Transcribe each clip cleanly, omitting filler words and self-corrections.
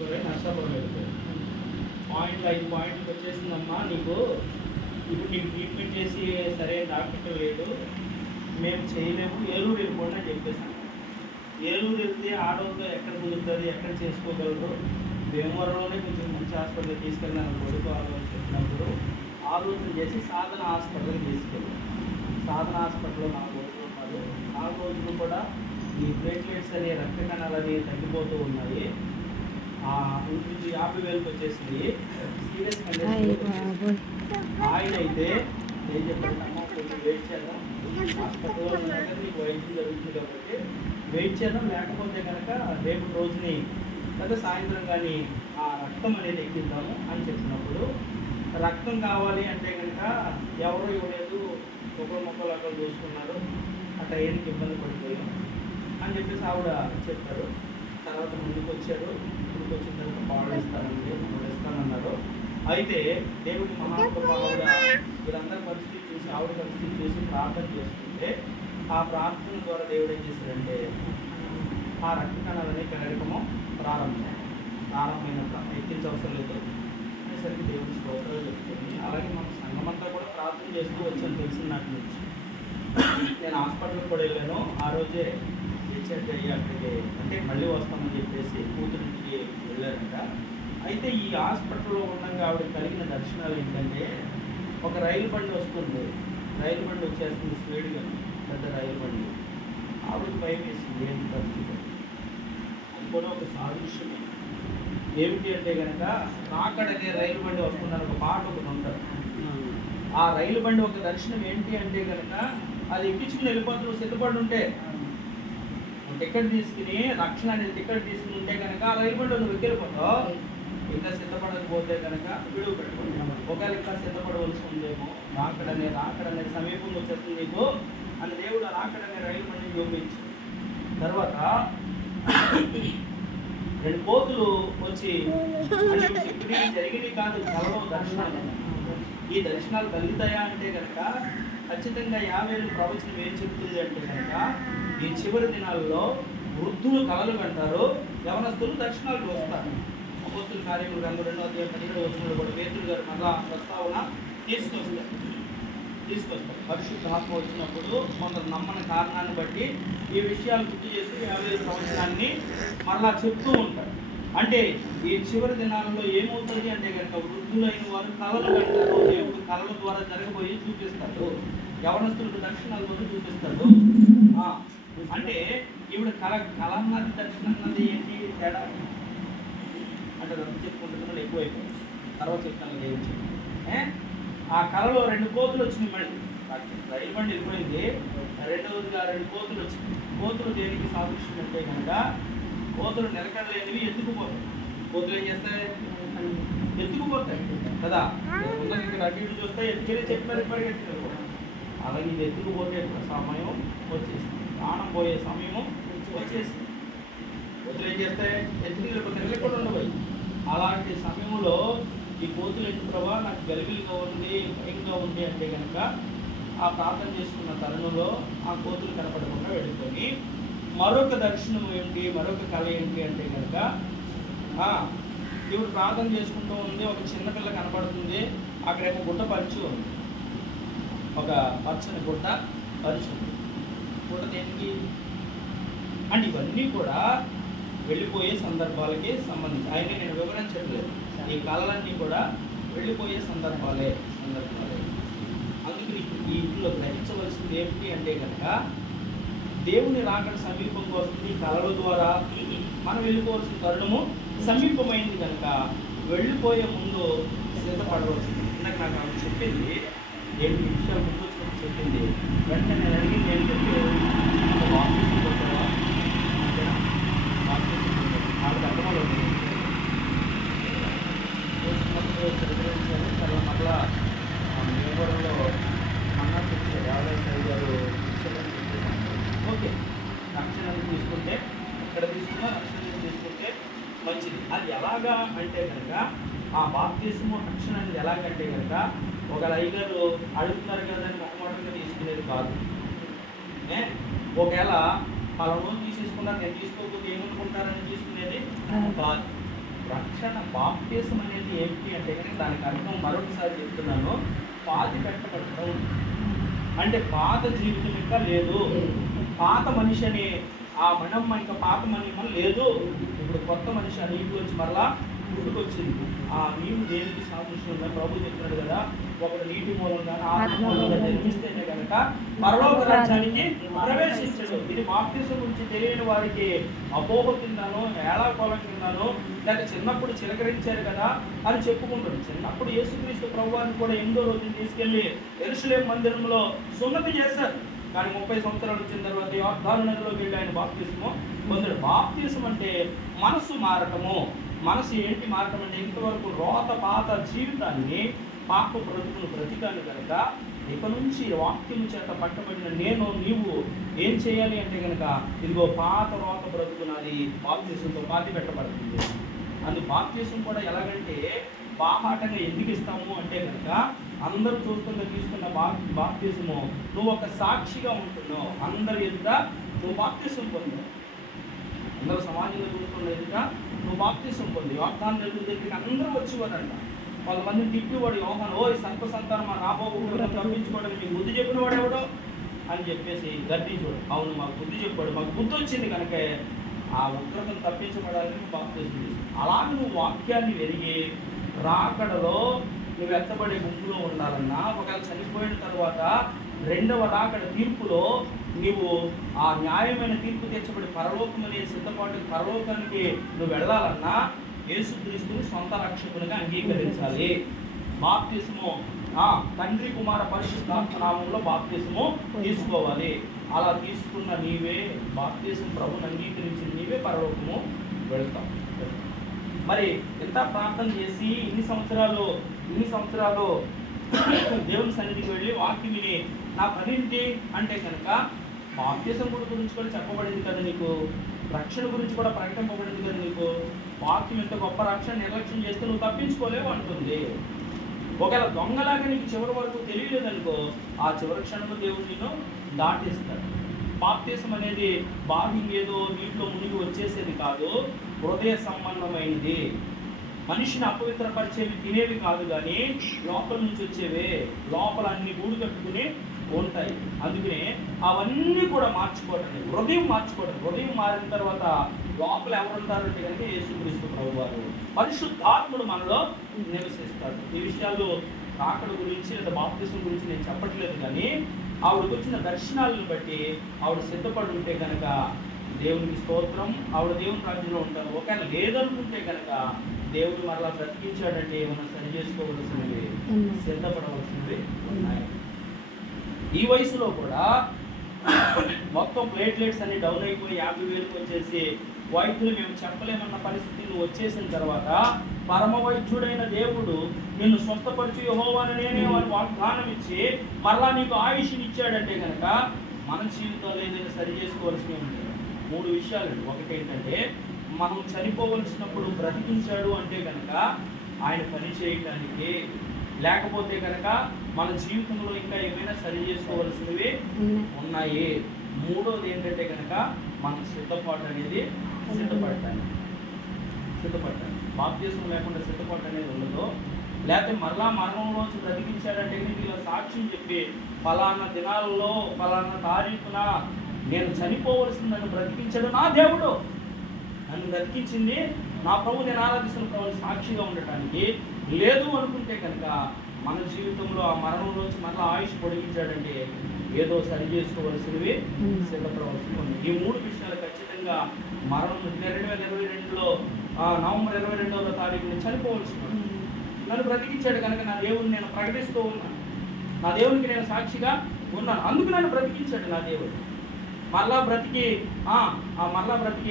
నర్సాపురం వెళ్ళిపోయారు. 5 పాయింట్కి వచ్చేసిందమ్మా నీకు, ఇప్పుడు నీకు ట్రీట్మెంట్ చేసి సరైన డాక్టర్ లేడు, మేము చేయలేము, ఏలూరు వెళ్ళిపోండి అని చెప్పేసాను. ఏలూరు వెళ్తే ఆడోతో ఎక్కడ కుదురుతుంది, ఎక్కడ చేసుకోగలరు, భీమవరంలోనే కొంచెం మంచి హాస్పిటల్కి తీసుకెళ్ళాను కొడుకు చెప్పినప్పుడు ఆలోచన చేసి సాధన హాస్పిటల్కి తీసుకెళ్ళాను. సాధన హాస్పిటల్లో 4 రోజులు ఉన్నారు. 4 రోజులు కూడా ఈ ప్లేట్లెట్స్ అనే రక్త కణాలు అనేవి తగ్గిపోతూ ఉన్నాయి. ఇంకొంచెం 50,000కి వచ్చేసింది. Serious condition. ఆయన అయితే ఏం చెప్పారమ్మా, కొంచెం వెయిట్ చేద్దాం, హాస్పిటల్లో ఉన్నాక నీకు వైద్యం జరుగుతుంది కాబట్టి వెయిట్ చేద్దాం, లేకపోతే కనుక రేపు రోజుని లేదా సాయంత్రం కానీ ఆ రక్తం అనేది ఎక్కిద్దాము అని చెప్పినప్పుడు, రక్తం కావాలి అంటే కనుక ఎవరు ఇవ్వలేదు, ఒకరు మొక్కలు అక్కడ చూసుకున్నారు, అట్లా ఏనికి ఇబ్బంది పడిపోయాం అని చెప్పేసి ఆవిడ చెప్పారు. తర్వాత ముందుకు వచ్చారు. ముందుకు వచ్చిన తర్వాత పాలు ఇస్తానన్నారు. అయితే దేవుడి మహాత్మ ఆవిడ వీళ్ళందరి పరిస్థితి చూసి, ఆవిడ పరిస్థితి చూసి ప్రార్థన చేసుకుంటే, ఆ ప్రార్థన ద్వారా దేవుడు ఏం చేశాడంటే ఆ రక్త కణాలనే పెరగడము ప్రారంభమైనప్పుడు ఎక్కించవసరం లేదు అనేసరికి దేవుడి స్తోత్రాలు చెప్తుంది. అలాగే మన సంఘమంతా కూడా ప్రార్థన చేస్తూ వచ్చాను తెలిసిన నాటి నుంచి. నేను హాస్పిటల్కి కూడా వెళ్ళాను. ఆ రోజే డిశ్చార్జ్ అయ్యి అక్కడికి అంటే మళ్ళీ వస్తామని చెప్పేసి కూతురింటికి వెళ్ళారంట. అయితే ఈ హాస్పిటల్లో ఉండగా ఆవిడ కలిగిన దర్శనాలు ఏంటంటే, ఒక రైలు బండి వస్తుంది, రైలు బండి వచ్చేస్తుంది స్పీడ్గా, పెద్ద రైలు బండి. ఆవిడకి భయం వేసింది, ఏంటి పరిస్థితి. అది కూడా ఒక సాదృశ్యమే. ఏమిటి అంటే కనుక, రాకడనే రైలు బండి వస్తుందని ఒక పాట ఒకటి ఉంటుంది. ఆ రైలు బండి ఒక దర్శనం ఏంటి అంటే కనుక, అది ఎక్కించుకుని వెళ్ళిపోతూ సిద్ధపడి ఉంటే, టికెట్ తీసుకుని రక్షణ అనేది టికెట్ తీసుకుని ఉంటే కనుక ఆ రైలు బండి నువ్వు ఎక్కిపోతావు. ఇంకా సిద్ధపడకపోతే కనుక విడుగు పెట్టుకుంటాము. ఒకవేళ ఇంకా సిద్ధపడవలసి ఉందేమో, రాకడనే సమీపంలో వచ్చేస్తుంది నీకు అని దేవుడు రాకడనే రైలు బండిని చూపించి, తర్వాత 2 కోతులు వచ్చి జరిగినవి కాదు, కలలో దర్శనాలు. ఈ దర్శనాలు కలుగుతాయా అంటే కనుక ఖచ్చితంగా 50,000 ప్రవచనం ఏం చెప్తుంది అంటే కనుక, ఈ చివరి దినాల్లో వృద్ధులు కలలు కంటారు, యవనస్తులు దర్శనాలు వస్తారు. అపోస్తుల కార్యములు 2:17 కూడా పేతురు గారు మళ్ళా ప్రస్తావన తీసుకొస్తారు. పరిశుద్ధ ఆత్మ వచ్చినప్పుడు కొందరు నమ్మని కారణాన్ని బట్టి ఈ విషయాలు గుర్తు చేసి 50,000 ప్రవచనాన్ని మళ్ళా చెప్తూ ఉంటారు. అంటే ఈ చివరి దినాలలో ఏమవుతుంది అంటే కనుక, వృద్ధులైన వారు కళలు కంటారు, దేవుడు కళల ద్వారా జరగబోయి చూపిస్తాడు, యవనస్తులకు దర్శనాల ద్వారా చూపిస్తాడు. అంటే ఈవిడ కళ అన్నది దర్శనం అన్నది ఏంటి తేడా అంటే చెప్పుకుంటున్నాడు ఎక్కువైపోయింది. తర్వాత చెప్తాను దేవుడు. ఆ కళలో 2 కోతులు వచ్చినాయి. మళ్ళీ రైలు బండి వెళ్ళిపోయింది, రెండవదిగా 2 కోతులు వచ్చినాయి. కోతులు దేనికి సాదృశ్యం అంటే కనుక, కోతులు నిలకడలేనివి ఎత్తుకుపోతాయి. కోతులు ఏం చేస్తాయి, ఎత్తుకుపోతాయి కదా, ఇక్కడ అటు ఇటు చూస్తే ఎత్తుకెళ్ళి చెప్పారు పరిగెత్తుకు. అలాగే ఇది ఎత్తుకుపోతే సమయం వచ్చేసింది, ప్రాణం పోయే సమయము వచ్చేసింది. కోతులు ఏం చేస్తాయి, ఎత్తుకెళ్ళి కూడా ఉండవు. అలాంటి సమయంలో ఈ కోతులు ఎందుకు ప్రభా నాకు గలిబిలిగా ఉంది, భయంగా ఉంది అంటే కనుక, ఆ ప్రార్థన చేసుకున్న తరుణంలో ఆ కోతులు కనపడకుండా వెళ్ళిపోయి, మరొక దర్శనం ఏంటి, మరొక కళ ఏంటి అంటే కనుక, ఇప్పుడు ప్రార్థన చేసుకుంటూ ఉంది, ఒక చిన్నపిల్ల కనపడుతుంది, అక్కడేమో గుట్ట పరిచి ఉంది, ఒక పచ్చని గుట్ట పరిచి ఉంది. గుట్ట దేనికి అంటే ఇవన్నీ కూడా వెళ్ళిపోయే సందర్భాలకి సంబంధించి, ఆయన నేను వివరించట్లేదు. ఈ కళలన్నీ కూడా వెళ్ళిపోయే సందర్భాలే. అందుకని ఈ ఇంట్లో గ్రహించవలసింది ఏమిటి అంటే కనుక, దేవుని రాకడ సమీపంగా వస్తుంది. కళల ద్వారా మనం వెళ్ళిపోవాల్సిన తరుణము సమీపమైంది కనుక వెళ్ళిపోయే ముందు సిద్ధపడవలసింది. ఇందాక నాకు ఆమె చెప్పింది, 7 నిమిషాలు ముందు చెప్పింది. వెంటనే నేను అడిగింది ఏంటంటే, ఆఫీస్కి పోతావా, నాకు అర్థమవుతుంది తర్వాత మళ్ళా భీమవరంలో అన్నా చెప్పారు 55 గారు ఓకే, రక్షణను తీసుకుంటే ఇక్కడ తీసుకున్నా, రక్షణ తీసుకుంటే మంచిది. అది ఎలాగా అంటే కనుక, ఆ బాప్తిస్మము రక్షణ అనేది ఎలాగంటే కనుక, ఒక అయ్యగారు అడుగుతున్నారు కదా అని మొహమాటంగా తీసుకునేది కాదు. ఒకవేళ పలానా తీసేసుకున్నారు, నేను తీసుకోకపోతే ఏమనుకుంటారని తీసుకునేది కాదు. రక్షణ బాప్తిసం అనేది ఏంటి అంటే కనుక దానికి అర్థం మరొకసారి చెప్తున్నాను, పాతి పెట్టబడటం. అంటే పాత జీవితం ఇంకా లేదు, పాత మనిషి అని ఆ మనం ఇంకా పాత మనిషి లేదు, ఇప్పుడు కొత్త మనిషి ఆ నీటిలోంచి మరలా పుట్టుకొచ్చింది. ఆ నీరు దేనికి సాదృశ్యంగా ప్రభు చెప్తున్నాడు కదా, ఒకటి నీటి మూలంగా ఆత్మ మూలంగా జన్మిస్తేనే కనుక పరలోక రాజ్యానికి ప్రవేశించడు. ఇది బాప్తిసం గురించి తెలియని వారికి అపోహ కిందనో ఏళాకోలం కిందనో లేక చిన్నప్పుడు చిలకరించారు కదా అని చెప్పుకుంటాడు. చిన్నప్పుడు యేసుక్రీస్తు ప్రభువాన్ని కూడా 8వ రోజున తీసుకెళ్లి యెరూషలేము మందిరంలో సున్నతి చేశారు. కానీ 30 సంవత్సరాలు వచ్చిన తర్వాత యోర్దాను నదిలోకి వెళ్ళి ఆయన బాప్తిసము పొందాడు. బాప్తిసం అంటే మనసు మారటము. మనసు ఏంటి మారటం అంటే ఇంతవరకు రోత పాత జీవితాన్ని, పాప బ్రతుకును బ్రతికాను కనుక ఇక నుంచి వాక్యము చేత పట్టబడిన నేను నీవు ఏం చేయాలి అంటే కనుక ఇదిగో పాత రోత బ్రతుకున్నది బాప్తిసంతో పాతి పెట్టబడుతుంది. అందుకు బాప్తిసం కూడా ఎలాగంటే బాహాటంగా ఎందుకు ఇస్తాము అంటే కనుక అందరూ తీసుకున్న బాప్తిసము నువ్వు ఒక సాక్షిగా ఉంటున్నావు. అందరి ఎదుట నువ్వు బాప్తిసం పొందావు, అందరూ సమాజంలో చూస్తున్న ఎదుట నువ్వు బాప్తిసం పొంది యోర్దాను నది దగ్గరికి అందరూ వచ్చేవారంట. కొంతమందిని తిప్పివాడు యోహాను, ఓ సర్ప సంతానం మా రాబోకుండా తప్పించుకోవడం నీకు బుద్ధి చెప్పిన వాడు ఎవడో అని చెప్పేసి గర్తించాడు. అవును మాకు బుద్ధి చెప్పాడు, మాకు బుద్ధి వచ్చింది కనుక ఆ ఉగ్రతను తప్పించబడాలని బాప్తిసం చేసి అలాగే నువ్వు వాక్యాన్ని వెరిగి రాకడలో నువ్వు ఎత్తబడే గుంపులో ఉండాలన్నా, ఒకవేళ చనిపోయిన తర్వాత రెండవ రాకడ తీర్పులో నీవు ఆ న్యాయమైన తీర్పు తీర్చబడి పరలోకం అనే సిద్ధపాటు పరలోకానికి నువ్వు వెళ్ళాలన్నా యేసుక్రీస్తుని సొంత రక్షకునిగా అంగీకరించాలి. బాప్తిసము తండ్రి కుమార పరిశుద్ధాత్మ నామంలో బాప్తిసము తీసుకోవాలి. అలా తీసుకున్న నీవే బాప్తిసం ప్రభుని అంగీకరించిన నీవే పరలోకము వెళ్తాం. మరి ఎంత ప్రార్థన చేసి ఇన్ని సంవత్సరాలు దేవుని సన్నిధికి వెళ్ళి వాక్యం విని నా పనింటి అంటే కనుక బాప్తిసం గురించి కూడా చెప్పబడింది కదా నీకు, రక్షణ గురించి కూడా ప్రకటింపబడింది కదా నీకు. వాక్యం ఎంత గొప్ప రక్షణ నిర్లక్ష్యం చేస్తే నువ్వు తప్పించుకోలేవు అంటుంది. ఒకవేళ దొంగలాగా నీకు చివరి వరకు తెలియలేదనుకో, ఆ చివరి క్షణంలో దేవుడు నిన్ను దాటిస్తాడు. బాప్తిసం అనేది బాహ్యం ఏదో నీటిలో మునిగి వచ్చేసేది కాదు, హృదయ సంబంధమైనది. మనిషిని అపవిత్రపరిచేవి తినేవి కాదు, కానీ లోపల నుంచి వచ్చేవే, లోపల అన్ని గూడు కట్టుకుని ఉంటాయి. అందుకనే అవన్నీ కూడా మార్చుకోవటం, హృదయం మార్చుకోవటం. హృదయం మారిన తర్వాత లోపల ఎవరుంటారంటే కనుక యేసుక్రీస్తు ప్రభువారు, పరిశుద్ధాత్ముడు మనలో నివసిస్తాడు. ఈ విషయాలు రాకడ గురించి లేదా బాప్తిసం గురించి నేను చెప్పట్లేదు, కానీ ఆవిడకు వచ్చిన దర్శనాలను బట్టి ఆవిడ సిద్ధపడి ఉంటే కనుక దేవునికి స్తోత్రం, ఆవిడ దేవుని రాజ్యంలో ఉంటారు. ఒకవేళ లేదనుకుంటే కనుక దేవుడు మరలా బ్రతికించాడంటే ఏమైనా సరి చేసుకోవలసినవి, సిద్ధపడవలసినవి ఉన్నాయి. ఈ వయసులో కూడా మొత్తం ప్లేట్లెట్స్ అన్ని డౌన్ అయిపోయి 50,000కి వచ్చేసి వైద్యులు మేము చెప్పలేమన్న పరిస్థితి వచ్చేసిన తర్వాత పరమ వైద్యుడైన దేవుడు నిన్ను స్వస్థపరిచి యెహోవాను నేనే వారి వాగ్దానం ఇచ్చి మరలా నీకు ఆయుష్ని ఇచ్చాడంటే కనుక మన జీవితంలో ఏదైనా సరి చేసుకోవాల్సినవి ఉంటాయి. 3 విషయాలు. ఒకటి ఏంటంటే మనం చనిపోవలసినప్పుడు బ్రతికించాడు అంటే కనుక ఆయన పని చేయటానికి, లేకపోతే కనుక మన జీవితంలో ఇంకా ఏమైనా సరి చేసుకోవాల్సినవి ఉన్నాయి. మూడోది ఏంటంటే కనుక మనం సిద్ధపాటు అనేది సిద్ధపడటానికి. బాప్తిసం లేకుండా సిద్ధపాటు అనేది ఉండదు. లేకపోతే మరలా మరణంలోంచి బ్రతికించాడంటే ఇలా సాక్ష్యం చెప్పి ఫలానా దినాలలో ఫలానా తారీఖున నేను చనిపోవలసిందని బ్రతికించాడు నా దేవుడు, నన్ను బ్రతికించింది నా ప్రభు, నేను ఆరాధిస్తున్న ప్రభుని సాక్షిగా ఉండటానికి. లేదు అనుకుంటే కనుక మన జీవితంలో ఆ మరణంలోంచి మరలా ఆయుష్ పొడిగించాడంటే ఏదో సరి చేసుకోవలసినవి, సిద్ధపడవలసినవి ఉంది. ఈ 3 విషయాలు ఖచ్చితంగా మరణం 2022లో నవంబర్ 22వ తారీఖున చనిపోవలసి ఉంది. నన్ను బ్రతికించాడు కనుక నా దేవుడిని నేను ప్రకటిస్తూ ఉన్నాను, నా దేవునికి నేను సాక్షిగా ఉన్నాను, అందుకు నన్ను బ్రతికించాడు నా దేవుడు. మరలా బ్రతికి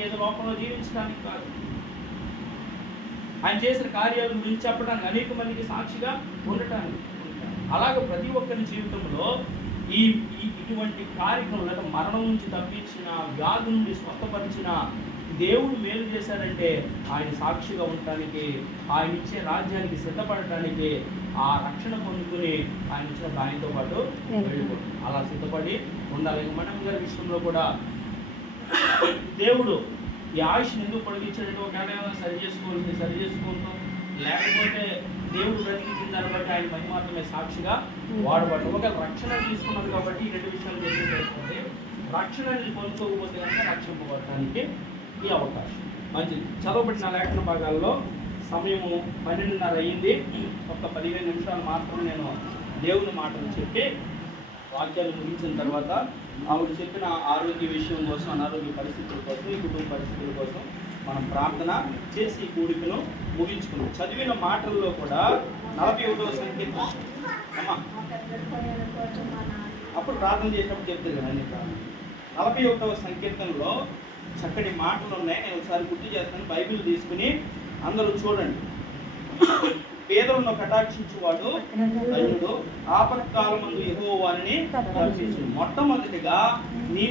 ఏదో లోపంలో జీవించడానికి కాదు, ఆయన చేసిన కార్యాల గురించి చెప్పడానికి, అనేక మందికి సాక్షిగా ఉండటానికి. అలాగే ప్రతి ఒక్కరి జీవితంలో ఇటువంటి కార్యక్రమం మరణం నుంచి తప్పించిన, వ్యాధి నుండి స్వస్థపరిచిన దేవుడు మేలు చేశాడంటే ఆయన సాక్షిగా ఉండటానికి, ఆయన ఇచ్చే రాజ్యానికి సిద్ధపడటానికి, ఆ రక్షణ పొందుకుని ఆయన ఇచ్చిన దానితో పాటు వెళ్ళిపోతుంది. అలా సిద్ధపడి ఉండాలి. మనం గారి విషయంలో కూడా దేవుడు ఈ ఆయుష్ని ఎందుకు పొడిగించాడంటే ఒకవేళ ఏమైనా సరి చేసుకుంటాం, లేకపోతే దేవుడు బ్రతికించిన దాన్ని బట్టి ఆయన మహిమ మాత్రమే సాక్షిగా వాడబడ్డం. ఒకవేళ రక్షణ తీసుకున్నాడు కాబట్టి ఈ రెండు విషయాలు తెలియజేస్తుంది. రక్షణని పొందుకోకపోతే కనుక రక్షింపబడటానికి ఈ అవకాశం మంచిది. చదవబడిన లేఖన భాగాల్లో సమయము 12:30 అయ్యింది. ఒక 15 నిమిషాలు మాత్రం నేను దేవుని మాటలు చెప్పి వాక్యాలు ముగించిన తర్వాత ఆవిడ చెప్పిన ఆరోగ్య విషయం కోసం, అనారోగ్య పరిస్థితుల కోసం, ఈ కుటుంబ పరిస్థితుల కోసం మనం ప్రార్థన చేసి ఈ కూడికను ముగించుకున్నాం. చదివిన మాటల్లో కూడా 41వ సంకీర్తన అమ్మా అప్పుడు ప్రార్థన చేసినప్పుడు చెప్తారు కదా అన్ని ప్రార్థన. 41వ సంకీర్తనలో చక్కటి మాటలు ఉన్నాయి. నేను ఒకసారి గుర్తు చేస్తాను. బైబిల్ తీసుకుని అందరూ చూడండి. పేదలను కటాక్షించువాడు ధన్యుడు, ఆపత్కాలమందు యెహోవాని రక్షించును. మొట్టమొదటిగా నీ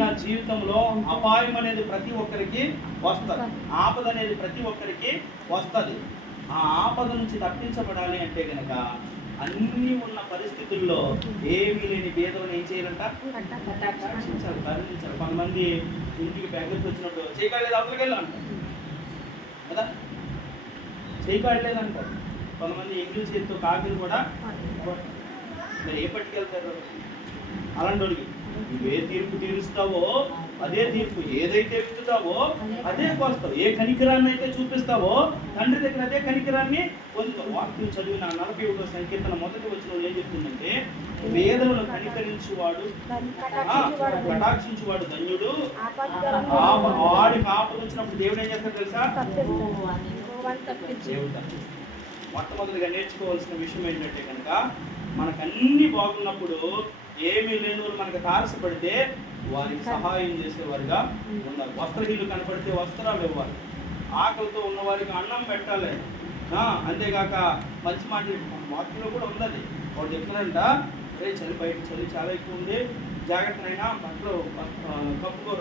నా జీవితంలో అపాయం అనేది ప్రతి ఒక్కరికి వస్తుంది, ఆపద అనేది ప్రతి ఒక్కరికి వస్తుంది. ఆ ఆపద నుంచి తప్పించబడాలి అంటే కనుక అన్నీ ఉన్న పరిస్థితుల్లో ఏమీ లేని పేదలను ఏం చేయాలంట? రక్షించాలి, తరలించాలి. కొంతమంది ఇంటికి బ్యాంకుకి వచ్చినప్పుడు చేయగలేదు అవతలకి వెళ్ళి అంటారు కదా, చేయగలేదంటారు. కొంతమంది ఎంగిల్ చేతితో కాకిని కూడా మరి ఏ పట్టుకెళ్తారు? అలాంటి వాళ్ళకి ఏ తీర్పు తీరుస్తావో అదే తీర్పు, ఏదైతే విత్తుతావో అదే కోస్తావు, ఏ కనికరాన్ని అయితే చూపిస్తావో తండ్రి దగ్గర అదే కనికరాన్ని పొందుతావు. వాక్యం చదివిన 41వ సంకీర్తన మొదటి వచనంలో ఏం చెప్తుందంటే, వేదనను కనికరించువాడు కటాక్షించువాడు ధన్యుడు, వాడికి ఆపద వచ్చినప్పుడు దేవుడు ఏం చేస్తాడు తెలుసా? మొట్టమొదటిగా నేర్చుకోవాల్సిన విషయం ఏంటంటే కనుక, మనకు అన్ని బాగున్నప్పుడు ఏమీ లేని వాళ్ళు మనకు తారసపడితే వారికి సహాయం చేసేవారుగా ఉండాలి. వస్త్రహీనులు కనపడితే వస్త్రాలు ఇవ్వాలి, ఆకలితో ఉన్న వారికి అన్నం పెట్టాలి. అంతేగాక మంచి మాట వాక్యంలో కూడా ఉన్నది. వాడు చెప్తున్నాడంట, రే చలి బయట చలి చాలా ఎక్కువ ఉంది, జాగ్రత్తనైనా బట్టలు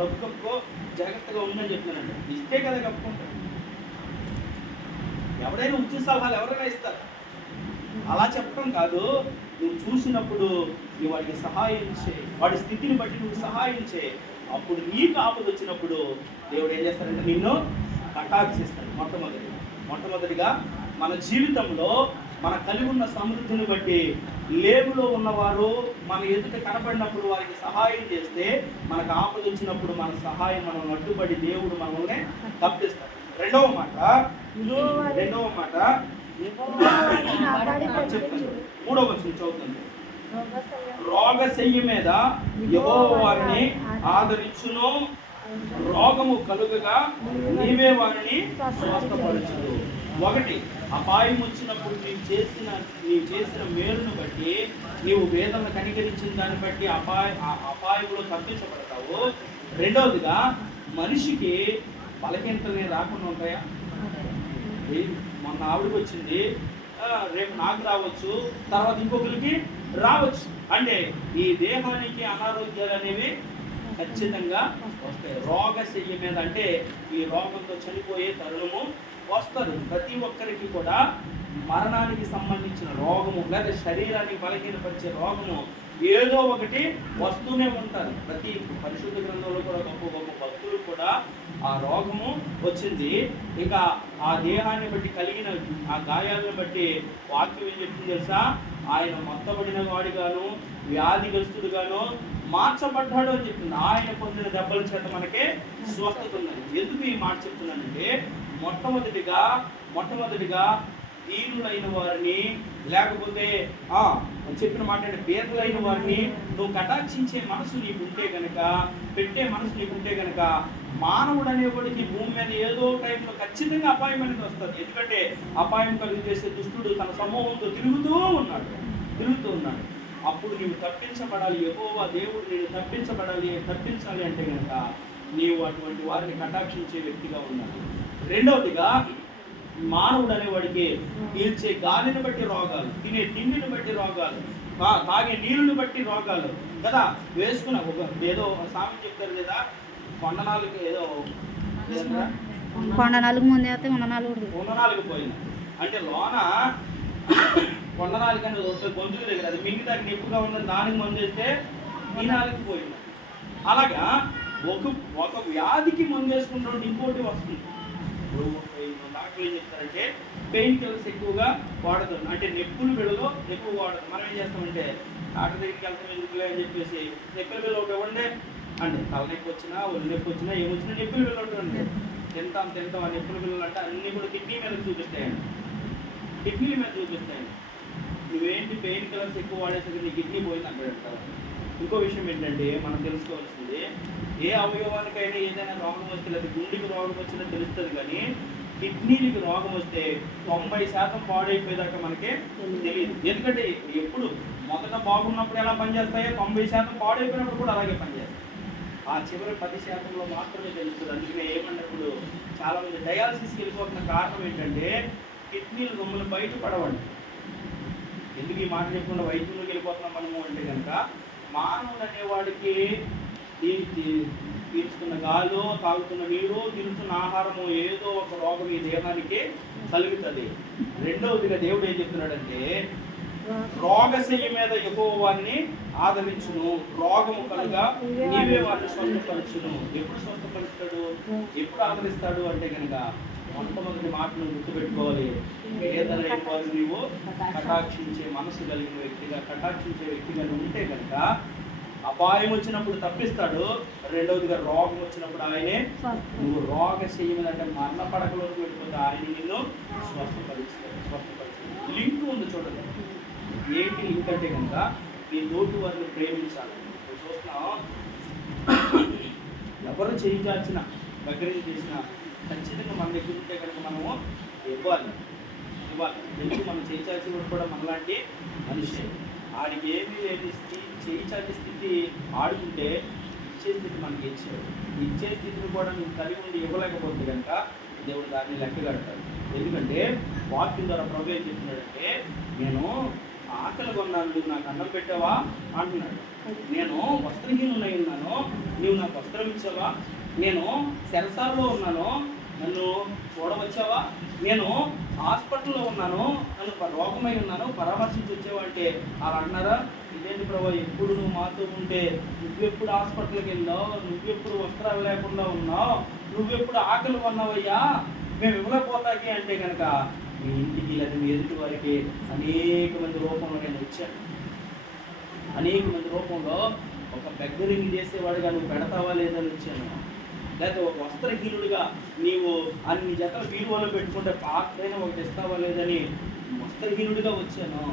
రగ్గు కప్పుకో, జాగ్రత్తగా ఉందని చెప్తున్నాడంట. ఇస్తే కదా కప్పుకుంటాడు. ఎవరైనా ఉచిత సలహాలు ఎవరైనా ఇస్తారు. అలా చెప్పడం కాదు, నువ్వు చూసినప్పుడు నువ్వు వాడికి సహాయం చేయి, వాడి స్థితిని బట్టి నువ్వు సహాయం చేయి. అప్పుడు నీకు ఆపద వచ్చినప్పుడు దేవుడు ఏం చేస్తాడంటే నిన్ను కటాక్షిస్తాడు. మొట్టమొదటిగా మన జీవితంలో మన కలిగి ఉన్న సమృద్ధిని బట్టి లేబులో ఉన్నవారు మన ఎదుట కనపడినప్పుడు వారికి సహాయం చేస్తే, మనకు ఆపద వచ్చినప్పుడు మన సహాయం మనం అడ్డుపడి దేవుడు మనల్ని తప్పిస్తాడు. రెండవ మాట మూడవ వచనం చదువుతుంది. రోగశయ్య మీద యెహోవా వారిని ఆదరించును, రోగము కలుగగా నీవే వారిని స్వస్థపరచును. ఒకటి, అపాయం వచ్చినప్పుడు నీవు చేసిన మేలును బట్టి, నీవు వేదనను కనికరించిన దాన్ని బట్టి అపాయంలో తప్పించబడతావు. రెండవదిగా, మనిషికి బలహీనతలు రాకుండా ఉంటాయా? మొన్న ఆవిడకి వచ్చింది, రేపు నాకు రావచ్చు, తర్వాత ఇంకొకరికి రావచ్చు. అంటే ఈ దేహానికి అనారోగ్యాలు అనేవి ఖచ్చితంగా వస్తాయి. రోగశయ్య మీద అంటే ఈ రోగంతో చనిపోయే తరుణము వస్తుంది. ప్రతి ఒక్కరికి కూడా మరణానికి సంబంధించిన రోగము లేదా శరీరానికి బలహీనపరిచే రోగము ఏదో ఒకటి వస్తూనే ఉంటారు. ప్రతి పరిశుద్ధ గ్రంథంలో కూడా గొప్ప గొప్ప భక్తులు కూడా ఆ రోగము వచ్చింది. ఇక ఆ దేహాన్ని బట్టి కలిగిన ఆ గాయాలను బట్టి వాక్యం ఏం చెప్తుంది తెలుసా? ఆయన మొత్తబడిన వాడిగాను వ్యాధిగ్రస్తుడుగాను మార్చబడ్డాడు అని చెప్తుంది. ఆయన పొందిన దెబ్బల చేత మనకే స్వస్థత ఉన్నది. ఎందుకు ఈ మాట చెప్తున్నానంటే, మొట్టమొదటిగా దీనులైన వారిని, లేకపోతే చెప్పిన మాట అంటే పేదలైన వారిని నువ్వు కటాక్షించే మనసు నీకుంటే కనుక, పెట్టే మనసు నీకుంటే కనుక, మానవుడు అనేవాడికి భూమి మీద ఏదో టైంలో ఖచ్చితంగా అపాయం అనేది వస్తుంది. ఎందుకంటే అపాయం కలిగి చేసే దుష్టుడు తన సమూహంతో తిరుగుతూ ఉన్నాడు. అప్పుడు నీవు తప్పించబడాలి. యెహోవా దేవుడు నేను తప్పించాలి అంటే కనుక నీవు అటువంటి వారిని కటాక్షించే వ్యక్తిగా ఉండాలి. రెండవదిగా, మానవుడు అనేవాడికి పీల్చే గాలిని బట్టి రోగాలు, తినే తిండిని బట్టి రోగాలు, తాగే నీళ్ళని బట్టి రోగాలు కదా. వేసుకున్న ఏదో సామెత చెప్తారు కదా, కొండ నాలుగు ముందే అయితే కొండ నాలుగు పోయింది అంటే లోన కొండ నాలుగు అని గొంతుకు దగ్గర అది మింగి దానికి ఎక్కువగా ఉన్నది, దానికి మందు వేస్తే ఈ నాలుగు పోయింది. అలాగా ఒక ఒక వ్యాధికి మందు వేసుకుంటాం, ఇంకోటి వస్తుంది. డాక్టర్ ఏం చెప్తారంటే పెయిన్ కిల్లర్స్ ఎక్కువగా వాడదు, అంటే నొప్పుల బిళ్ళలో ఎక్కువ వాడదు. మనం ఏం చేస్తామంటే డాక్టర్ దగ్గరికి వెళ్తాం ఎందుకులే అని చెప్పేసి నొప్పుల బిళ్ళ ఒకటి ఇవ్వండి అంటే, తలనొప్పి వచ్చినా ఒళ్ళు నొప్పి వచ్చినా ఏమొచ్చినా నొప్పుల బిళ్ళ ఒకటి ఇవ్వండి. తింటాం ఆ నొప్పుల బిళ్ళలు అంటే అన్నీ కూడా కిడ్నీ మీద చూపిస్తాయండి, కిడ్నీల మీద చూపిస్తాయండి. నువ్వేంటి పెయిన్ కిల్లర్స్ ఎక్కువ వాడేసరికి నీ కిడ్నీ పోయింది అక్కడ పెడతావు. ఇంకో విషయం ఏంటంటే మనం తెలుసుకోవాల్సింది, ఏ అవయవానికైనా ఏదైనా రోగం వస్తే లేదా గుండెకి రోగం వచ్చినా తెలుస్తుంది, కానీ కిడ్నీలకు రోగం వస్తే 90% పాడైపోయేదాకా మనకే తెలియదు. ఎందుకంటే ఎప్పుడు మొదట బాగున్నప్పుడు ఎలా పనిచేస్తాయో 90% పాడైపోయినప్పుడు కూడా అలాగే పనిచేస్తాయి. ఆ చివరి 10%లో మాత్రమే తెలుస్తుంది. అందుకనే ఏమన్నప్పుడు చాలామంది డయాలసిస్కి వెళ్ళిపోతున్న కారణం ఏంటంటే కిడ్నీలు గమ్ములు బయటపడవండి. ఎందుకు ఈ మాట చెప్పకుండా వైద్యులకు వెళ్ళిపోతున్నాం మనము అంటే కనుక, మానవుడు అనేవాడికి పీల్చుకున్న గాలో, తాగుతున్న నీరు, తింటున్న ఆహారము ఏదో ఒక రోగం ఈ దేహానికి కలుగుతుంది. రెండవదిగా దేవుడు ఏం చెప్తున్నాడంటే రోగశయ్య మీద యెహోవాని ఆదరించును, రోగము కలుగా నీవే వారిని స్వస్థపరచును. ఎప్పుడు స్వస్థపరుస్తాడు, ఎప్పుడు ఆదరిస్తాడు అంటే కనుక మొట్టమొదటి మాటను గుర్తుపెట్టుకోవాలి. ఏదైనా నీవు కటాక్షించే మనసు కలిగిన వ్యక్తిగా, కటాక్షించే వ్యక్తిగా ఉంటే కనుక అపాయం వచ్చినప్పుడు తప్పిస్తాడు. రెండవదిగా రోగం వచ్చినప్పుడు ఆయనే, నువ్వు రోగశయ్య అంటే మరణ పడకలోకి వెళ్ళిపోతే ఆయన నిన్ను స్వస్థపరుస్తాడు. లింక్ ఉంది చూడండి. ఏంటి లింక్ అంటే కనుక నీ తోటి వారిని ప్రేమించాలి. చూస్తున్నాం, ఎవరు చేయించాల్సిన దగ్గర చేసిన ఖచ్చితంగా మన దగ్గర ఉంటే కనుక మనము ఇవ్వాలి. ఎందుకు మనం చేయించాల్సి కూడా మనలాంటి మనిషి. ఆడికి ఏమీ లేని చేయించాల్సిన స్థితి ఆడుకుంటే ఇచ్చే స్థితి మనకి ఇచ్చాడు. ఇచ్చే స్థితిని కూడా నువ్వు కలిగి ఉండి ఇవ్వలేకపోతే కనుక దేవుడు దాన్ని లెక్క కడతాడు. ఎందుకంటే వాక్యం ద్వారా ప్రభు ఏం చెప్తున్నాడంటే, నేను ఆకలి కొన్నాను, నువ్వు నాకు అన్నం పెట్టావా అంటున్నాడు. నేను వస్త్రహీనునై ఉన్నాను, నీవు నాకు వస్త్రం ఇచ్చావా? నేను సెరసాల్లో ఉన్నాను, నన్ను చూడవచ్చావా? నేను హాస్పిటల్లో ఉన్నాను, నన్ను రోగమై ఉన్నాను, పరామర్శించి వచ్చావా అంటే అలా అంటున్నారా? ఇదేంటి ప్రభు, ఎప్పుడు నువ్వు మాతో ఉంటే నువ్వెప్పుడు హాస్పిటల్కి వెళ్ళావు, నువ్వెప్పుడు వస్త్రాలు లేకుండా ఉన్నావు, నువ్వెప్పుడు ఆకలి కొన్నావయ్యా, మేము ఇవ్వలేకపోతాకి అంటే కనుక మీ ఇంటికి లేదా మీ ఎదుటి వారికి అనేక మంది రూపంలో నేను వచ్చాను. అనేక మంది రూపంలో ఒక బెగ్గరింగ్ చేసేవాడుగా నువ్వు పెడతావా లేదని వచ్చాను. లేకపోతే ఒక వస్త్రహీనుడిగా నీవు అన్ని జతలు బీరువాలో పెట్టుకుంటే పాత్రైనా ఒకటి ఇస్తావా లేదని వస్త్రహీనుడిగా వచ్చాను.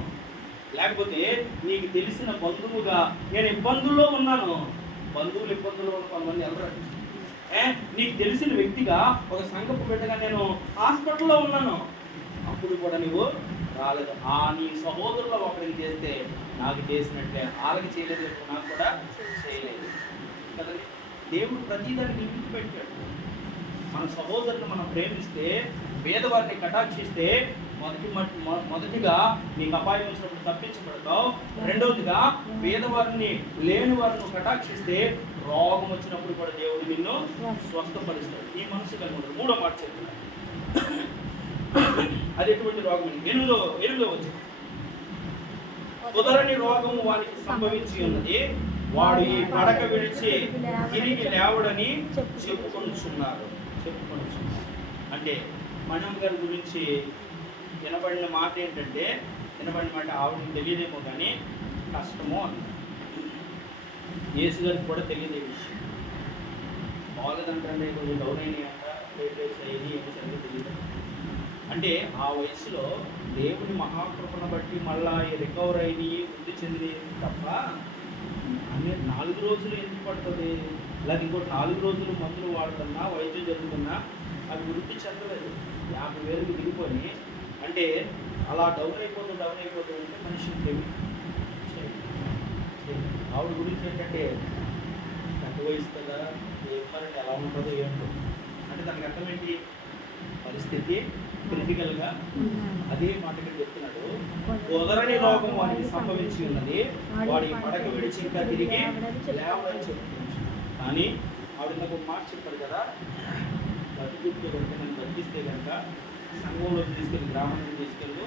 లేకపోతే నీకు తెలిసిన బంధువుగా నేను ఇబ్బందుల్లో ఉన్నాను. బంధువులు ఇబ్బందుల్లో ఉన్న కొంతమంది ఎవరు, నీకు తెలిసిన వ్యక్తిగా ఒక సంఘపు బిడ్డగా నేను హాస్పిటల్లో ఉన్నాను, అప్పుడు కూడా నువ్వు రాలేదు. నీ సహోదరులో ఒకరికి చేస్తే నాకు చేసినట్లే వాళ్ళకి చేయలేదు, నాకు కూడా చేయలేదు కదండి. దేవుడు ప్రతిదానికి లిమిట్ పెట్టాడు. మన సహోదరుని మనం ప్రేమిస్తే, పేదవారిని కటాక్షిస్తే మొదటిగా నీకు అపాయం వచ్చినప్పుడు తప్పించబడతావు. రెండవదిగా పేదవారిని లేని వారిని కటాక్షిస్తే రోగం వచ్చినప్పుడు కూడా దేవుడు నిన్ను స్వస్థపరుస్తాడు. ఈ మనసు కలిగి మూడో మాట చెప్తున్నాడు. అది ఎటువంటి రోగం? ఎరువులో వచ్చింది. కుదరని రోగము వారికి సంభవించి ఉన్నది, వాడు ఈ పడక విడిచి తిరిగి లేవడని చెప్పుకొనుచున్నారు. అంటే మనమ్మ గారి గురించి వినబడిన మాట ఏంటంటే, వినబడిన మాట ఆవిడకి తెలియదేమో కానీ కష్టమో అన్నారు. యేసు గారికి కూడా తెలియదే విషయం. బాగదంటే కొంచెం డౌన్ అయినాయంట, ప్లేట్లెట్స్ అయ్యి ఏమో సరిగ్గా తెలియదు. అంటే ఆ వయసులో దేవుని మహాకృపను బట్టి మళ్ళా రికవర్ అయ్యి వృద్ధి చెంది తప్ప అన్ని 4 రోజులు ఎందుకు పడుతుంది? అలాగే ఇంకోటి 4 రోజులు మందులు వాడుతున్నా, వైద్యం జరుగుతున్నా అవి వృద్ధి చెందలేదు. 50,000కి దిగిపోయి అంటే అలా డౌన్ అయిపోతూ ఉంటే మనిషిని తెలియదు. ఆవిడ గురించి ఏంటంటే ఎంత వయసు కదా, ఏమన్నారంటే ఎలా ఉంటుందో ఏంటో అంటే దానికి అర్థం ఏంటి? పరిస్థితి క్రిటికల్గా అదే మాటగా చెప్తున్నాడు. కుదరని రోగం వాడికి సంభవించి ఉన్నది, వాడి పడక విడిచి ఇంకా తిరిగి లేవని చెప్తున్నాడు. కానీ ఆవిడ నాకు మాట చెప్పాడు కదా, బతికితే కనుక నన్ను బతికిస్తే కనుక సంఘంలోకి తీసుకెళ్ళి, గ్రామానికి తీసుకెళ్ళు,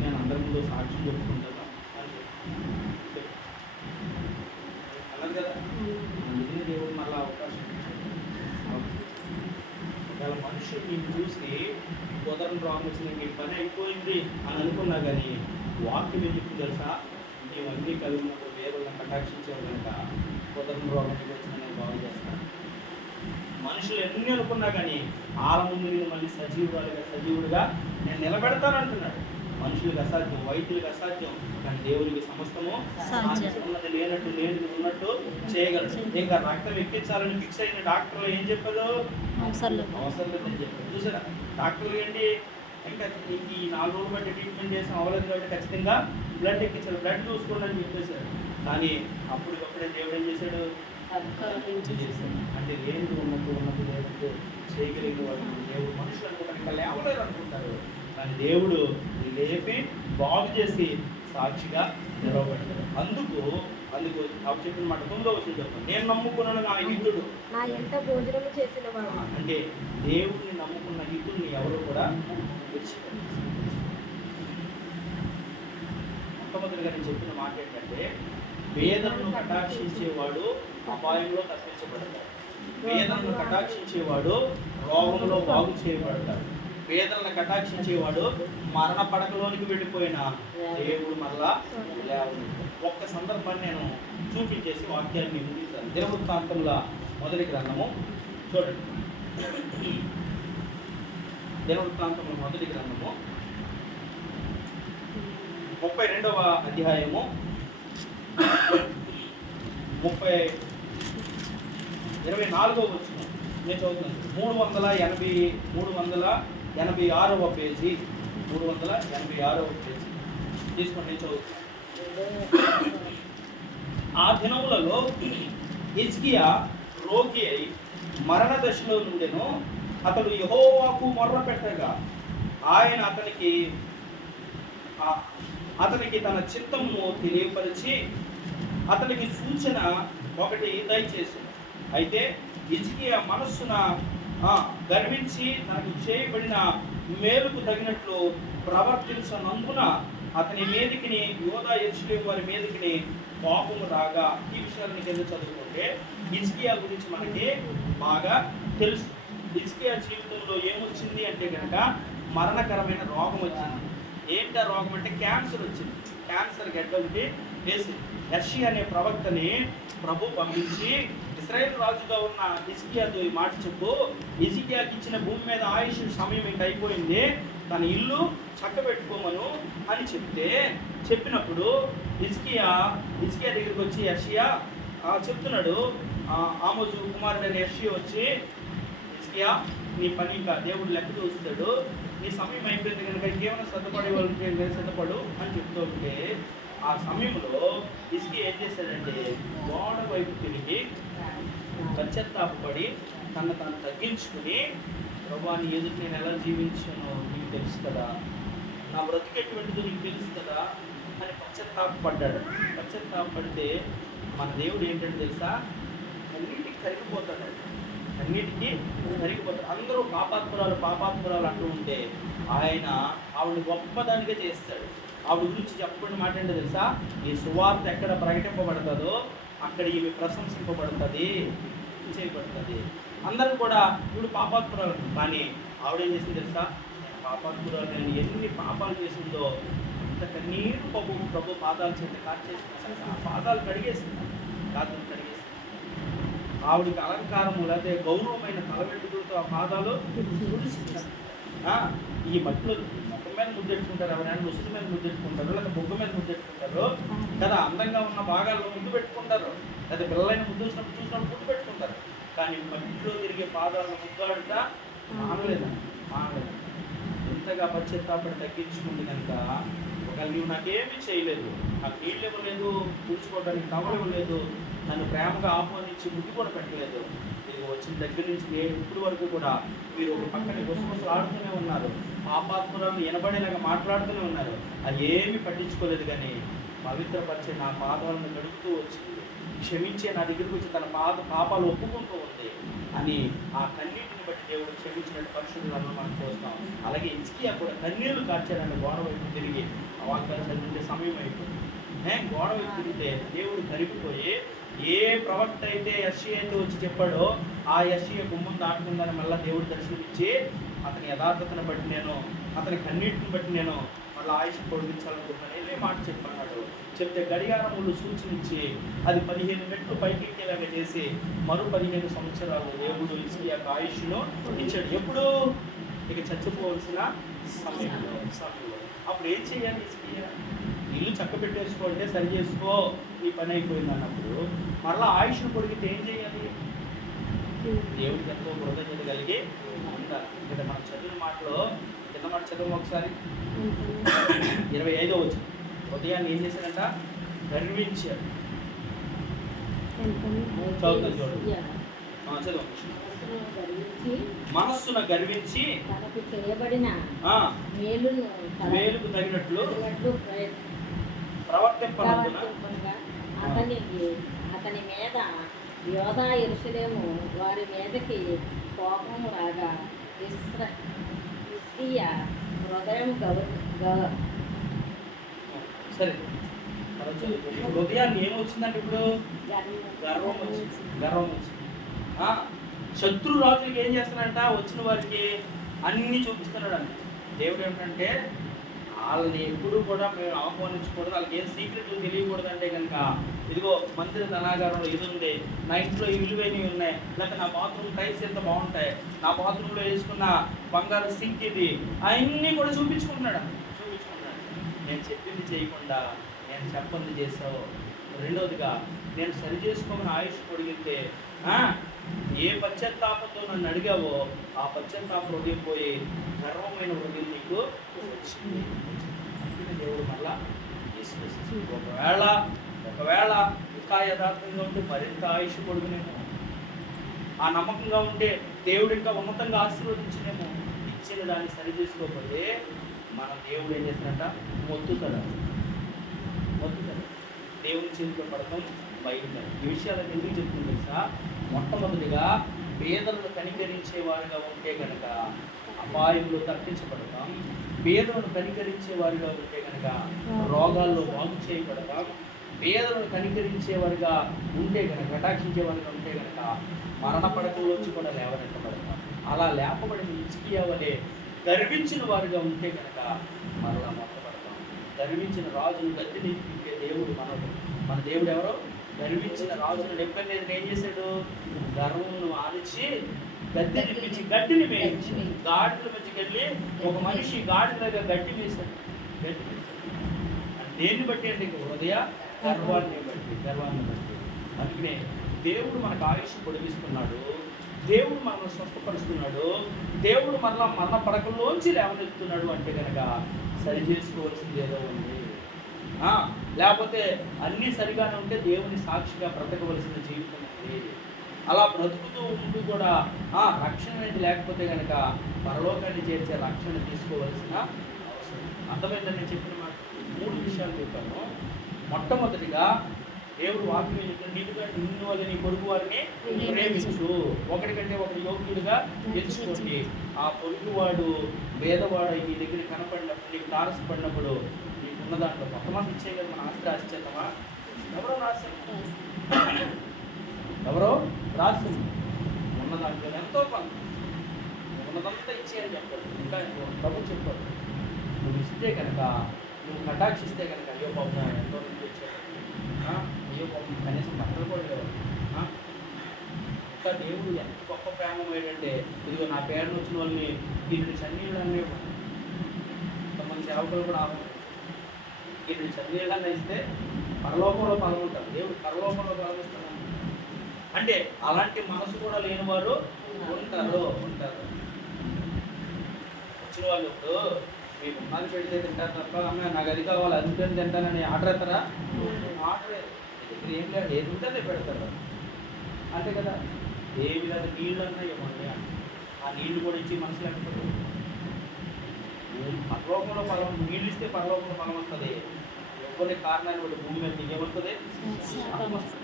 నేను అందరి ముందు సాక్ష్యం చెప్పుకుంటాను అని అన్నారు కదా. అందుకనే దేవుడు మళ్ళీ అవకాశం వాళ్ళ మనుషులు నేను చూసి కుదరని రోగం వచ్చింది, మీ పని అయిపోయింది అని అనుకున్నా కానీ వాక్యం ఏం చెప్తుంది తెలుసా? నీవన్నీ కలిగి ఉన్నప్పుడు వేరులను కటాక్షించావు కనుక కుదరని రోగం వచ్చింది నేను బాగు చేస్తాను. మనుషులు ఎన్ని అనుకున్నా కానీ వాళ్ళ ముందు నేను మళ్ళీ సజీవుడిగా నేను నిలబెడతానంటున్నాడు. మనుషులకు అసాధ్యం, వైద్యులకు అసాధ్యం, కానీ దేవుడికి సమస్తము ఉన్నది లేనట్టు లేనిది ఉన్నట్టు చేయగలడు. ఇంకా రక్తం ఎక్కించాలని ఫిక్స్ అయిన డాక్టర్లు ఏం చెప్పారు? అవసరం లేదని చెప్పారు. చూసారా డాక్టర్లు ఏంటి, ఇంకా ఈ 4 రోజులు బట్టి ట్రీట్మెంట్ చేసిన అవ్వలేదు కాబట్టి ఖచ్చితంగా బ్లడ్ ఎక్కించారు, బ్లడ్ చూసుకోండి అని చెప్పేశారు. కానీ అప్పటికప్పుడే దేవుడు ఏం చేశాడు? అంటే లేనిది ఉన్నట్టు లేదంటే చేయగలిగిన వాళ్ళు దేవుడు మనుషులు అనుకుంటారు ఇంకా లేవలేరు అనుకుంటారు, కానీ దేవుడు లేపి బాగు చేసి సాక్షిగా నిలవబడ్డాడు. అందుకు అప్పుడు చెప్పిన మాట 9వ వచనం చెప్పండి, నేను నమ్ముకున్నాను నా హితుడు నా ఎంత భోజనం చేసిన వాడు. అంటే దేవుడిని నమ్ముకున్న హితుడిని ఎవరు కూడా మొట్టమొదటిగా నేను చెప్పిన మాట ఏంటంటే, వేదనను కటాక్షించేవాడు అపాయంలో తప్పించబడతాడు, వేదనను కటాక్షించేవాడు రోగంలో బాగు చేయబడతాడు, వేదనను కటాక్షించేవాడు మరణ పడకలోనికి వెళ్ళిపోయిన దేవుడు మరలా లేవను. ఒక్క సందర్భాన్ని నేను చూపించేసి వాక్యాన్ని ముగిస్తాను. దినవృత్తాంతముల మొదటి గ్రంథము చూడండి. దినవృత్తాంతముల మొదటి గ్రంథము 32వ అధ్యాయము 24వ వచనం నేను చదువుతున్నాను. 386వ పేజీ, 386వ పేజీ తీసుకోండి, నేను చదువుతాను. ఆ దినములలో హిజ్కియా రోగి అయి మరణ దశలో నుండెను. అతడు యెహోవాకు మొర్ర పెట్టగా ఆయన అతనికి తన చిత్తమును తెలియపరిచి అతనికి సూచన ఒకటి దయచేసాడు. అయితే హిజ్కియా మనస్సున గర్వించి తనకు చేయబడిన మేలుకు తగినట్లు ప్రవర్తించనందున అతని మీదకి యోధా యెరూషలేము వారి మీదకి కోపము రాగా, ఈ విషయాన్ని కింద చదువుకుంటే హిజ్కియా గురించి మనకి బాగా తెలుసు. హిజ్కియా జీవితంలో ఏమొచ్చింది అంటే కనుక మరణకరమైన రోగం వచ్చింది. ఏంటి ఆ రోగం అంటే క్యాన్సర్ వచ్చింది. క్యాన్సర్ గడ్డ ఒకటి వేసింది. యెషయా అనే ప్రవక్తని ప్రభు పంపించి ఇశ్రాయేలు రాజుగా ఉన్న హిజ్కియాతో ఈ మాట చెప్పు, హిజ్కియాకి ఇచ్చిన భూమి మీద ఆయుష్ సమయం ఇంకా అయిపోయింది, తన ఇల్లు చక్కబెట్టుకోమను అని చెప్పినప్పుడు హిజ్కియా దగ్గరికి వచ్చి యెషయా చెప్తున్నాడు. ఆమోజు కుమారుడైన యెషయా వచ్చి, హిజ్కియా నీ పని ఇంకా దేవుడు లెక్క చూస్తాడు, నీ సమయం అయిపోయింది కనుక ఇంకేమైనా సిద్ధపడే వాళ్ళకి సిద్ధపడు అని చెప్తూ ఉంటే, ఆ సమయంలో హిజ్కియా ఏం చేశాడంటే గోడ వైపు తిరిగి పశ్చాత్తాపడి తను తగ్గించుకుని, ప్రభువా నీ ఎదుటి నేను ఎలా జీవించానో నీకు తెలుసు కదా, నా బ్రతుకు ఎటువంటిదో నీకు తెలుసు కదా అని పశ్చాత్తాపడ్డాడు. పశ్చాత్తాపడితే మన దేవుడు ఏంటంటే తెలుసా, అన్నిటికీ కరిగిపోతాడు. అందరూ పాపాత్మురాలు అంటూ ఉంటే ఆయన ఆవిడ గొప్పదానిగా చేస్తాడు. ఆవిడ గురించి చెప్పబడిన మాట ఏంటో తెలుసా, ఈ సువార్త ఎక్కడ ప్రకటింపబడుతుందో అక్కడ ఈమె ప్రశంసింపబడుతుంది, చేయబడుతుంది. అందరూ కూడా ఇప్పుడు పాపాత్మురాలు, కానీ ఆవిడ ఏం చేసింది తెలుసా, పాపాత్మురాలు నేను ఎన్ని పాపాలు చేసిందో అంత కన్నీరు ప్రభు పాదాలు చేత కార్చేసింది. ఆ పాదాలు కడిగేసింది, రాత్రులు కడిగేసింది. ఆవిడికి అలంకారము లేకపోతే గౌరవమైన తల వెంట్రుకలతో ఆ పాదాలు ఈ మట్టిలో ముఖం మీద ముద్దెట్టుకుంటారు, ఎవరైనా ముసుగు మీద ముద్దెట్టుకుంటారు, లేదా బొగ్గు మీద ముద్దెట్టుకుంటారు కదా, అందంగా ఉన్న భాగాల్లో ముద్దు పెట్టుకుంటారు, లేదా పిల్లలైన చూసినప్పుడు ముద్దు పెట్టుకుంటారు. కానీ మట్టిలో తిరిగే పాదాలను ముద్దాడుతా మానలేదు. ఎంతగా పశ్చాత్తాపడి తగ్గించుకుంది కనుక, ఒకవేళ నీవు నాకేమీ చేయలేదు, నాకు నీళ్ళు ఇవ్వలేదు, పూడ్చుకోవడానికి టవల్ ఇవ్వలేదు, నన్ను ప్రేమగా ఆహ్వానించి ముద్దు కూడా పెట్టలేదు, ఇది వచ్చిన దగ్గర నుంచి ఇప్పుడు వరకు కూడా మీరు ఒక పక్కన గుసగుసలు ఆడుతూనే ఉన్నారు, పాపాత్ములను ఎనబడేలాగా మాట్లాడుతూనే ఉన్నారు, అది ఏమీ పట్టించుకోలేదు. కానీ పవిత్రపరిచే నా పాదాలను గడుపుతూ వచ్చింది, క్షమించే నా దగ్గరికి వచ్చి తన పాపాలు ఒప్పుకుంటూ ఉంది అని ఆ కన్నీటిని తప్పును బట్టి దేవుడు క్షమించినట్టు పరిశుద్ధులను మనం చూస్తాం. అలాగే హిజ్కియా కూడా కన్నీళ్లు కార్చాడని గోడ వైపు తిరిగి ఆ వాక్యాలు చదివితే సమయం అయిపోయింది. గోడ వైపు తిరిగితే దేవుడు కరిగిపోయి ఏ ప్రవక్త అయితే యెషయాతో వచ్చి చెప్పాడో ఆ యెషయా గుమ్మం దాటుకుందని మళ్ళీ దేవుడు దర్శనమిచ్చి అతని యథార్థతను బట్టి నేను అతని కన్నీటిని బట్టి నేను మళ్ళీ ఆయుష్ పొడిగించాలనుకుంటున్నాను వెళ్ళి మాట చెప్పన్నాడు. చెప్తే గడియారములు సూచించి అది 15 మెట్లు పైకి ఎక్కేలాగా చేసి మరో 15 సంవత్సరాలు దేవుడు హిజ్కియాకు ఆయుష్ను ఇచ్చాడు. ఎప్పుడు ఇక చచ్చిపోవలసిన సమయంలో. అప్పుడు ఏం చేయాలి హిజ్కియా? ఇల్లు చక్క పెట్టేసుకోంటే సరి చేసుకో ఈ పని అయిపోయింది అన్నప్పుడు మరలా ఆయుష్ను పొడిగితే ఏం చేయాలి? దేవుడికి ఎంతో కృతజ్ఞత కలిగి ఉండాలి. ఇక్కడ మనం చదివిన మాటలో కింద మాట చదువు ఒకసారి 25వ వచనం. ఉదయాన్ని ఏం చేశారంట? గర్వించాడు. చదువుతాను చూడండి. చదువు. మనస్సును గర్వించి తనకు చేయబడిన మేలుకు తగినట్లు ప్రవర్తింపగా అతని మీద యోధా యెరూషలేము వారి మీదకి కోపము రాగా హిజ్కియా హృదయం సరే హృదయాన్ని ఏమొచ్చిందంటే ఇప్పుడు గర్వం వచ్చింది. శత్రు రాజులకి ఏం చేస్తున్నాడంట? వచ్చిన వారికి అన్నీ చూపిస్తున్నాడు అంట. దేవుడు ఏమిటంటే వాళ్ళని ఎప్పుడు కూడా మేము ఆహ్వానించకూడదు, వాళ్ళకి ఏం సీక్రెట్లు తెలియకూడదు అంటే కనుక ఇదిగో మందిర ధనాగారంలో ఇది ఉంది, నా ఇంట్లో ఈ విలువైనవి ఉన్నాయి, లేకపోతే నా బాత్రూమ్ టైల్స్ ఎంత బాగుంటాయి, నా బాత్రూంలో వేసుకున్న బంగారు సింక్ ఇది, అవన్నీ కూడా చూపించుకుంటున్నాడు. నేను చెప్పింది చేయకుండా నేను చెప్పంది చేసావు. రెండవదిగా నేను సరి చేసుకోమని ఆయుష్ పొడిగితే ఏ పశ్చాత్తాపంతో నన్ను అడిగావో ఆ పశ్చాత్తాప హృదయం పోయి గర్వమైన హృదయం నీకు వచ్చింది. దేవుడు మళ్ళా ఒకవేళ ఇంకా యథార్థంగా ఉంటే మరింత ఆయుష్ పొడుగునేమో, ఆ నమ్మకంగా ఉంటే దేవుడు ఇంకా ఉన్నతంగా ఆశీర్వదించినేమో. ఇచ్చిన దాన్ని సరి చేసుకోకపోతే మన దేవుడు ఏం చేసినట్ట? మొత్తుతాడు. దేవుని చేతిలో పడతాం బయలుదేరు. ఈ విషయాలను ఎందుకు చెప్తుంది తెలుసా? మొట్టమొదటిగా పేదలను కనికరించే వారిగా ఉంటే కనుక అపాయంలో తప్పించబడతాం. పేదలను కనికరించే వారిగా ఉంటే కనుక రోగాల్లో బాగు చేయబడతాం. పేదలను కనికరించే వారిగా ఉంటే కనుక కటాక్షించే వారిగా ఉంటే కనుక మరణ పడకలోంచి కూడా లేవనెత్తబడతాం. అలా లేపబడిన హిజ్కియా వలె గర్వించిన వారిగా ఉంటే కనుక మరలా మొత్తపడతాం. గర్వించిన రాజును గద్దెని తిప్పే దేవుడు మన దేవుడు ఎవరో? గర్వించిన రాజును నెప్పనేది ఏం చేశాడు? గర్వమును ఆనిచి గద్దె నిప్పించి గడ్డిని వేయించి గాడిల మధ్యకి వెళ్ళి ఒక మనిషి గాడిలాగా గడ్డి వేశాడు. దేన్ని బట్టి అంటే హృదయ గర్వాన్ని బట్టి. అందుకనే దేవుడు మనకు ఆయుష్ పొడిగిస్తున్నాడు, దేవుడు మనల్ని స్వస్థపరుస్తున్నాడు, దేవుడు మరణ పడకల్లోంచి లేవనెత్తున్నాడు అంటే కనుక సరి చేసుకోవాల్సింది ఏదో ఉంది. లేకపోతే అన్నీ సరిగానే ఉంటే దేవుని సాక్షిగా బ్రతకవలసిన జీవితం ఉంది. అలా బ్రతుకుతూ ఉంటూ కూడా రక్షణ అనేది లేకపోతే కనుక పరలోకాన్ని చేర్చే రక్షణ తీసుకోవలసిన అవసరం. అర్థమైందని నేను చెప్పిన మాట 3 విషయాలు చెప్పాను. మొట్టమొదటిగా దేవుడు వాక్యం నీటిగా నిన్ను వల్ల నీ పొరుగు వారిని ప్రేమించు, ఒకటి కంటే ఒకటి యోగ్యుడిగా ఎంచుకోండి. ఆ పొరుగువాడు పేదవాడు నీ దగ్గర కనపడినప్పుడు, నీకు తారసపడినప్పుడు నీకున్న దాంట్లో కొంతమంది ఇచ్చే కదా మన ఆస్తి రాసిచ్చేద్దామా? ఎవరో రాసి ఉన్న దాంట్లో ఎంతో కొంత ఉన్నదంతా ఇచ్చేయని చెప్పాడు. ఇంకా ప్రభు చెప్పాడు, నువ్వు ఇస్తే కనుక, నువ్వు కటాక్షిస్తే కనుక అయ్యో పాపం ఎంతో మంది వచ్చాడు, అయ్యో పాపం కనీసం బట్టలు కూడా లేవు. ఇంకా దేవుడు ఎంత గొప్ప ప్రేమ ఏంటంటే ఇదిగో నా పేరును వచ్చిన వాళ్ళని దీన్ని చన్నీళ్ళని కొంతమంది సేవకులు కూడా దీన్ని చన్నీళ్ళని ఇస్తే పరలోకంలో పాల్గొంటారు. దేవుడు పరలోకంలో పాల్గొస్తాడు అంటే అలాంటి మనసు కూడా లేని వారు ఉంటారు. వచ్చిన వాళ్ళు ఇప్పుడు మీకు ఉన్నది పెడితే తింటారు తప్ప అమ్మ నాకు అది కావాలి అది ఉంటుంది తింటానని ఆర్డర్ అవుతారా? ఆర్డర్ దగ్గర ఏం లేదు, ఏది ఉంటే అదే పెడతారు అంతే కదా. ఏ విధంగా నీళ్ళు అన్నా ఇవ్వండి, ఆ నీళ్లు కూడా ఇచ్చి మనసు లేకపోతే పరలోకంలో ఫలం, నీళ్ళు ఇస్తే పరలోకంలో ఫలం వస్తుంది. ఎవరి కారణాన్ని బట్టి భూమి మీద ఏమవుతుంది? శాపం వస్తుంది.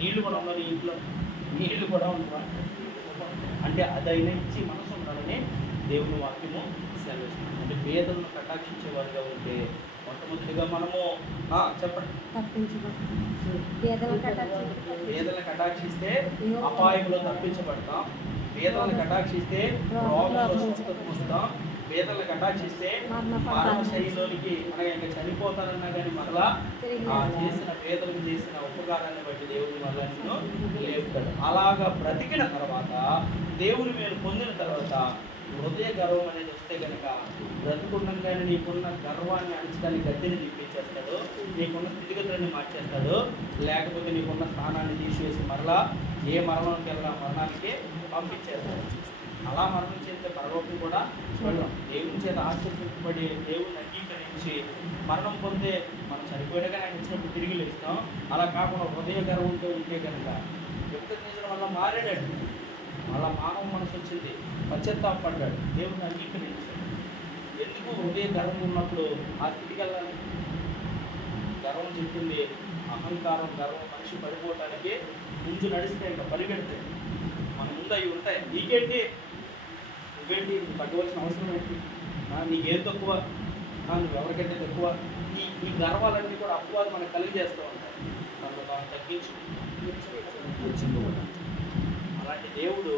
నీళ్లు కూడా ఉన్నది ఇంట్లో, నీళ్లు కూడా ఉన్నమాట అంటే అదైనా ఇచ్చి మనసు ఉండాలని దేవుని వాక్యము సెలవిస్తుంది. అంటే పేదలను కటాక్షించేవారుగా ఉంటే మొట్టమొదటిగా మనము చెప్పండి, పేదలను కటాక్షిస్తే అపాయంలో తప్పించబడతాం, పేదలను కటాక్షిస్తే రోగంలో స్వస్థత పొందుతాం, పేదలను కటాక్షిస్తే మరణ శైలిలోనికి అనగా ఇంకా చనిపోతానన్నా కానీ మరలా చేసిన పేదలకు చేసిన ఉపకారాన్ని బట్టి దేవుని వల్ల నిన్ను లేపుతాడు. అలాగా బ్రతికిన తర్వాత దేవుని మీరు పొందిన తర్వాత హృదయ గర్వం అనేది వస్తే కనుక బ్రతుకుండగానే నీకున్న గర్వాన్ని అణించడానికి గద్దెని తిప్పించేస్తాడు, నీకున్న స్థితిగతులన్నీ మార్చేస్తాడు, లేకపోతే నీకున్న స్థానాన్ని తీసివేసి మరలా ఏ మరణంకి వెళ్ళినా మరణానికి పంపించేస్తాడు. అలా మరణం చేస్తే పరలోకం కూడా వెళ్ళం. దేవుని చేత ఆశ్చర్యపడి దేవుని అంగీకరించి మరణం పొందే మనం చనిపోయాక ఆయన ఇచ్చినప్పుడు తిరిగి లేస్తాం. అలా కాకుండా హృదయ గర్వంతో ఉంటే కనుక వ్యక్తించడం వల్ల మారాడు, అలా మానవ మనసు వచ్చింది, పశ్చాత్తాపడ్డాడు, దేవుని అంగీకరించాడు. ఎందుకు హృదయ గర్వం ఉన్నప్పుడు ఆ స్థితికి వెళ్ళాలి? గర్వం చెప్పింది అహంకారం, గర్వం మనిషి పడిపోవటానికి ముందు నడిస్తే ఇంకా పరిగెడితే మన ముందు అవి ఉంటాయి. నీకేంటి నువ్వేంటి పట్టుకోవాల్సిన అవసరం ఏంటి, నీకేం తక్కువ, నువ్వు ఎవరికంటే తక్కువ, ఈ గర్వాలన్నీ కూడా అపవాదం మనకు కలిగజేస్తూ ఉంటాయి. మనకు తాను తగ్గించింది కూడా. అలాంటి దేవుడు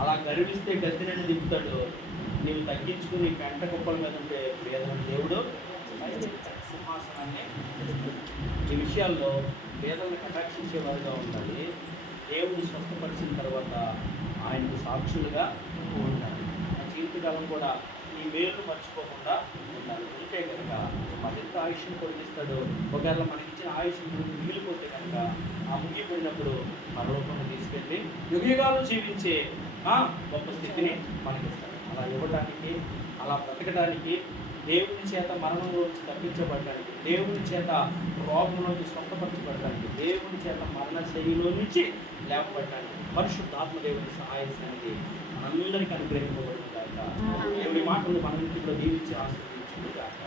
అలా గర్విస్తే గద్దెనని దింపుతాడు. నీవు తగ్గించుకుని పెంట కుప్పల మీద ఉంటే పేదలను దేవుడు సింహాసనాన్ని. ఈ విషయాల్లో పేదలను కటాక్షించేవారుగా ఉండాలి. దేవుడు స్వస్థపరిచిన తర్వాత ఆయనకు సాక్షులుగా ఉండాలి. ఆ జీవితకాలం కూడా ఈ మేలు మర్చిపోకుండా ఉండాలి. ఉంటే కనుక మరింత ఆయుష్ను పొడిగిస్తాడు. ఒకవేళ మనకి ఇచ్చిన ఆయుష్ మిగిలిపోతే కనుక ఆ ముగిపోయినప్పుడు పరలోకంలో తీసుకెళ్ళి యుగయుగాలు జీవించే గొప్ప స్థితిని మనకిస్తాడు. అలా ఇవ్వడానికి, అలా బ్రతకడానికి, దేవుని చేత మరణంలోంచి తప్పించబడడానికి, దేవుని చేత రోగంలోంచి స్వస్థపరచబడడానికి, దేవుని చేత మరణ శైలిలో నుంచి లేపబడడానికి పరిశుద్ధాత్మ దేవుని సహాయానికి మనందరికీ అనుగ్రహింపబడిన కాక దేవుడి మాటలు మన ఇంటిలో దీవించి ఆశీర్వదించింది కాక.